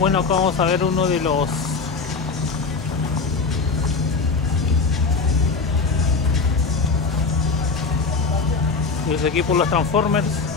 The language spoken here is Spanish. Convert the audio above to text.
Bueno, acá vamos a ver uno de los... Desde aquí por los Transformers.